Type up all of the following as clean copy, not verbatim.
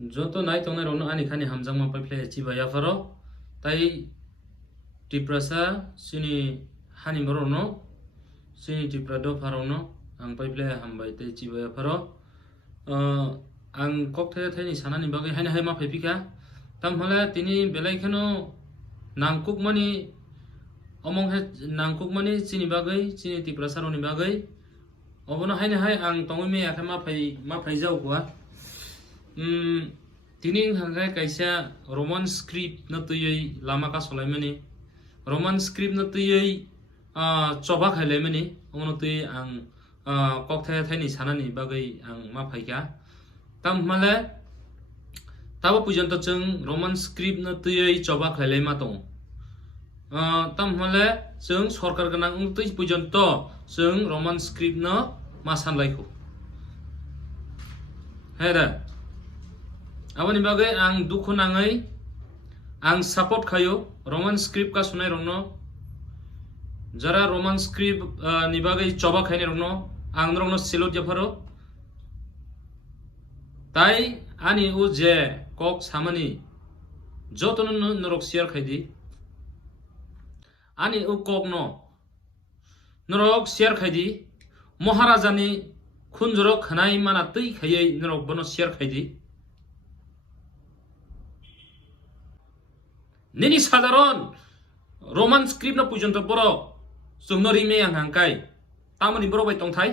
जो तो नाई तंगनाय रौनो आनी खानी हमजां मा पाइफ्ले चिबाया फारो ताई टिप्रासा सिनी हानि बरौनो सिनी टिप्रा दो फारौनो आं पाइफ्ले हामबाय ताई चिबाया फारो आं कक थाय थायनि सानानि बागै हायना हाय मा फाइफिका ताम हले तिनी बेलायखनो नांकुक मानि अमंग हे नांकुक मानि चिनी बागै चिनी टिप्रा सारौनि बागै अबनो हायना हाय आं तंगै मे आखा मा फाइ जाव कुआ तिनी हांगाय कायसा रोमान स्क्रिप्ट न तुयै लामा का सलायमानि रोमान स्क्रिप्ट न तुयै चबा खायलायमानि अमनो तुयै आं कक थाय थायनि सानानि बागै आं मा फाइका ताम माले ताबो पुजन तो जों रोमान स्क्रिप्ट न तुयै चबा खायलायमा दं ताम माले जों सरकार गोनां तुय पुजन तो जों रोमान स्क्रिप्ट न मा सानलायखौ हेदा aboni bagai ang dukhु nangai ang support khayo roman script ka sunai rongno jara roman script ni bagai choba khaine rongno ang rongno silot jafaro tai ani u je kok samani jotono norok share khaidi ani u kok no norok share khaidi maharaja ni khunjoro khanai mana tui khayai norok bono share khaidi Nini साधारण Roman script न पुजन तो बरो सुनो रिमे yang hangkai तामनि बरो bye तंगथाय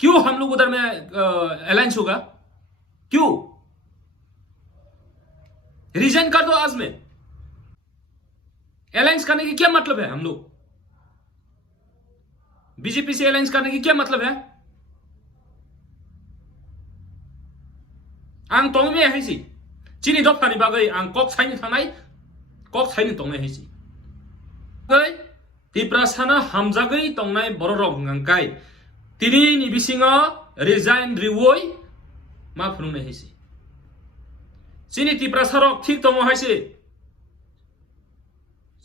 क्यों हम लोग उधर में अलायंस होगा क्यों रिजाइन कर दो आज में अलायंस करने की क्या मतलब है हम लोग बीजेपी से अलायंस करने की क्या मतलब है आं तंग में है सी Chini dokta ni bagai ang kok saini thangai kok saini tongnai haisi gai tiprasana hamjagai tongnai bororok ngangkai tini ni bisingo resign rewoi ma phununai haisi chini tiprasarok thik tongo haisi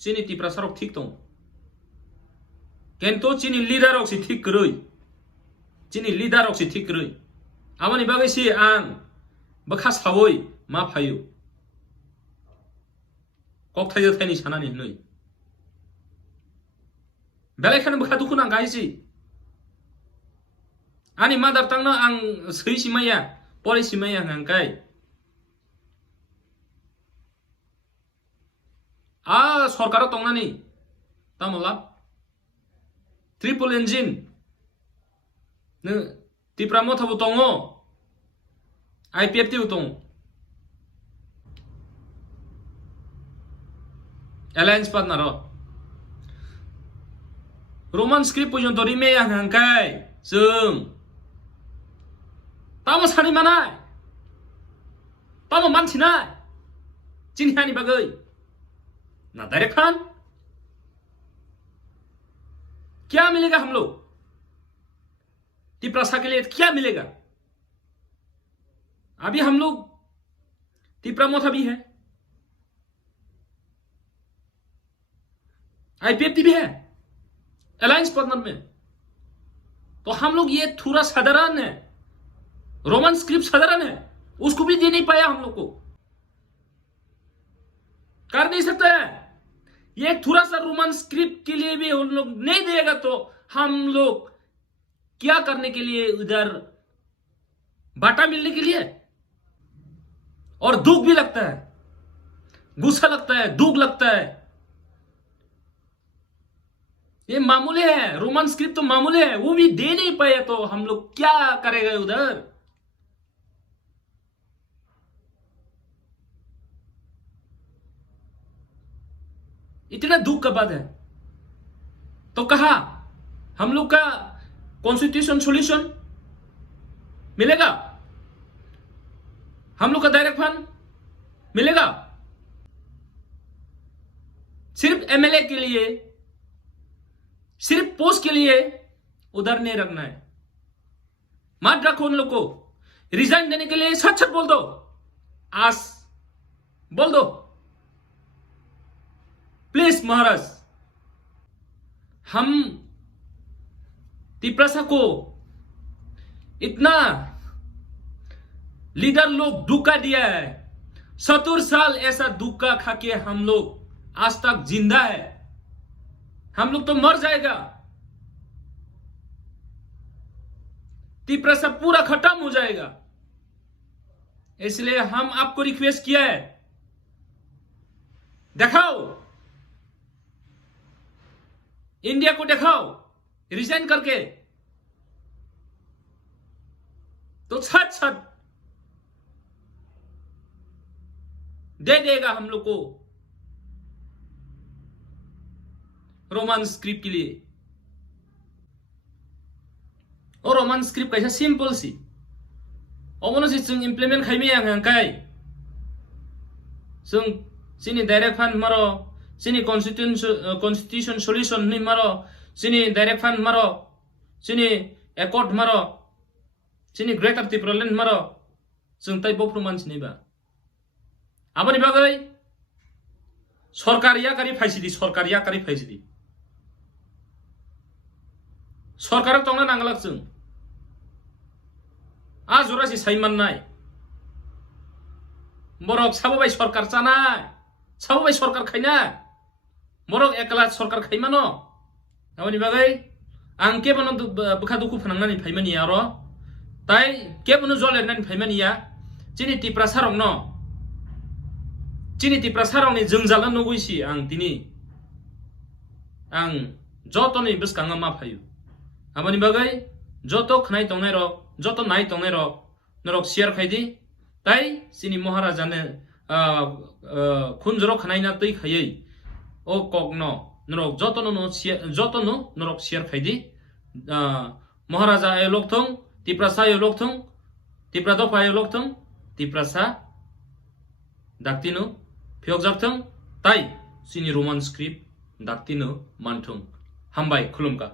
chini tiprasarok thik tong kento chini leader rok si thik kroi chini leader rok si thik kroi amani bagai si ang bakha sawoi मा फायो कक थाय थायनि सानानि नै बेलायखान बखा दुखु नां गायसि आनि मादार टांग न आं सै सिमाया परे सिमाया हांकाय आ सरकार तंगनानि तामला ट्रिपल इंजिन न तिप्रा मथाबो तंगो आईपीएफ तिबो तंगो Alliance partner Roman script pujon tori me yang hangkai seung tamo sani manai tamo mansinai jini hani bagai ना डायरेक्ट खान क्या मिलेगा हम लोग तिपरासा के लिए क्या मिलेगा अभी हम लोग तिपरा मोथा भी है आईपीएफ भी है अलायंस पार्टनर में तो हम लोग ये थोड़ा साधारण है रोमन स्क्रिप्ट साधारण है उसको भी दे नहीं पाया हम लोग को कर नहीं सकता है ये थोड़ा सा रोमन स्क्रिप्ट के लिए भी उन लोग नहीं देगा तो हम लोग क्या करने के लिए उधर बाटा मिलने के लिए और दुख भी लगता है गुस्सा लगता है दुख लगता है ये मामूली है रोमन स्क्रिप्ट तो मामूली है वो भी दे नहीं पाया तो हम लोग क्या करेगा उधर इतना दुख का बात है तो कहा हम लोग का कॉन्स्टिट्यूशन सॉल्यूशन मिलेगा हम लोग का डायरेक्ट फंड मिलेगा सिर्फ एमएलए के लिए सिर्फ पोस्ट के लिए उधर नहीं रखना है मत रखो उन लोग को रिजाइन देने के लिए सच सच बोल दो आज बोल दो प्लीज महाराज हम तिपरासा को इतना लीडर लोग धोखा दिया है। 70 साल ऐसा धोखा खा के हम लोग आज तक जिंदा है। हम लोग तो मर जाएगा। तिप्रसा पूरा खत्म हो जाएगा। इसलिए हम आपको रिक्वेस्ट किया है, दिखाओ, इंडिया को दिखाओ रिजाइन करके, तो छत छत दे देगा हम लोग को रोमान स्क्रिप्ट के लिए। और रोमान स्क्रिप्ट कैसा सिंपल सी अमनो से जों इम्प्लीमेंट खाइमे आं काय जों सिनी डाइरेक्ट फान्ड मारो सिनी कॉन्स्टिट्यूशन सॉल्यूशन नि मारो सिनी डाइरेक्ट फान्ड मारो सिनी एकॉर्ड मारो सिनी ग्रेटर त्रिपुरा लैंड मारो जों ताइ बफ्रो मानसिनि बा आबानि बागै सरकारिया गारि फाइसिदि सरकार तंना नांगलाक जों आजुरासि साइमाननाय बरक साबोबाय सरकार जानाय साबोबाय सरकार खायना बरक एकला सरकार खायमानो आबानि बागै आं केबनो बुखा दुखु फोनांनानै फाइमानिया र ताइ केबनो जलेरनानै फाइमानिया चिनि तिप्रा सारंनो चिनि तिप्रा सारंनि जोंजाला नगुइसि आं दिनि आं जतनै बिसकांगा मा फायु आबानि बागै जत खनाय तंनाय र जत नाय तंनाय र नरक शेयर खायदि ताइ चिनि महाराजानो खुनजरो खनायना तै खायै ओ कगनो नरक जतनो नरक शेयर खायदि महाराजा एलकथं तिप्रासा एलकथं तिप्रा दफा एलकथं तिप्रासा दाक्तिनो फियकजाकथं ताइ चिनि रोमान स्क्रिप्ट दाक्तिनो मानथं हामबाय खुलुमगा।